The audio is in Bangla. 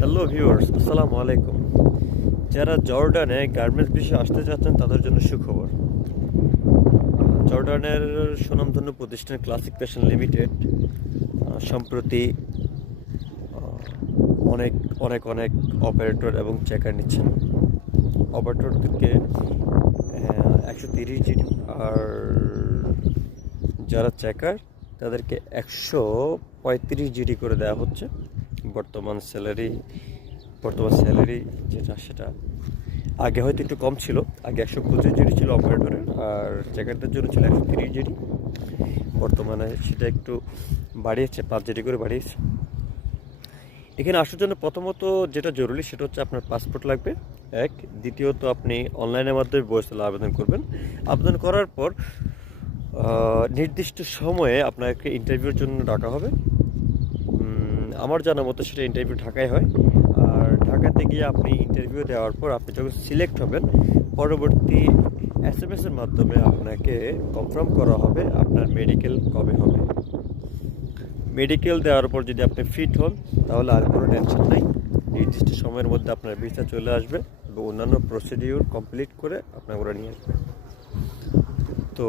হ্যালো ভিউয়ার্স, আসসালামু আলাইকুম। যারা জর্ডানে গার্মেন্টস বিষয়ে আসতে চাচ্ছেন তাদের জন্য সুখবর। জর্ডানের সুনামধন্য প্রতিষ্ঠান ক্লাসিক ফ্যাশন লিমিটেড সম্প্রতি অনেক অনেক অনেক অপারেটর এবং চেকার নিচ্ছেন। অপারেটরদেরকে 130 জিডি, আর যারা চেকার তাদেরকে 135 জিডি করে দেওয়া হচ্ছে। বর্তমান স্যালারি যেটা সেটা আগে হয়তো একটু কম ছিল। আগে 125 জিডি ছিল অপারেটরের, আর চেকারদের জন্য ছিল 130 জিডি। বর্তমানে সেটা একটু বাড়িয়েছে, 5 জিডি করে বাড়িয়েছে। এখানে আসার জন্য প্রথমত যেটা জরুরি সেটা হচ্ছে আপনার পাসপোর্ট লাগবে, এক। দ্বিতীয়ত আপনি অনলাইনের মাধ্যমে বয়সলা আবেদন করবেন। আবেদন করার পর নির্দিষ্ট সময়ে আপনাকে ইন্টারভিউর জন্য ডাকা হবে। আমার জানা মতো সেটা ইন্টারভিউ ঢাকায় হয়। আর ঢাকাতে গিয়ে আপনি ইন্টারভিউ দেওয়ার পর আপনি যখন সিলেক্ট হবেন, পরবর্তী SMS-এর মাধ্যমে আপনাকে কনফার্ম করা হবে আপনার মেডিকেল কবে হবে। মেডিকেল দেওয়ার পর যদি আপনি ফিট হন তাহলে আর কোনো টেনশন নাই। নির্দিষ্ট সময়ের মধ্যে আপনার ভিসা চলে আসবে এবং অন্যান্য প্রসিডিউর কমপ্লিট করে আপনার ওরা নিয়ে আসবে। তো